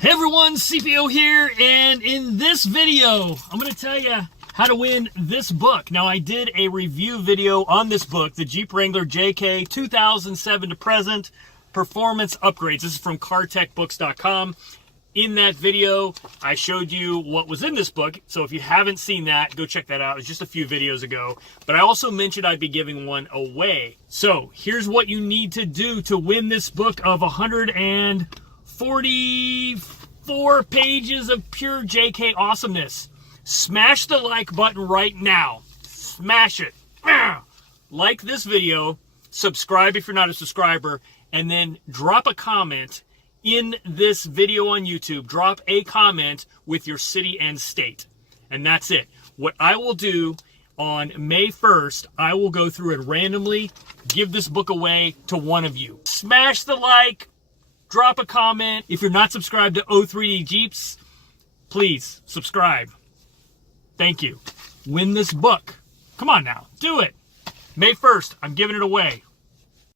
Hey everyone, CPO here, and in this video, I'm going to tell you how to win this book. Now, I did a review video on this book, the Jeep Wrangler JK 2007 to present performance upgrades. This is from cartechbooks.com. In that video, I showed you what was in this book, so if you haven't seen that, go check that out. It was just a few videos ago. But I also mentioned I'd be giving one away. So here's what you need to do to win this book of 144 pages of pure JK awesomeness. Smash the like button right now. Smash it. Like this video, subscribe if you're not a subscriber, and then drop a comment in this video on YouTube. Drop a comment with your city and state. And that's it. What I will do on May 1st, I will go through and randomly give this book away to one of you. Smash the like. Drop a comment. If you're not subscribed to O3D Jeeps, please subscribe. Thank you. Win this book. Come on now. Do it. May 1st, I'm giving it away.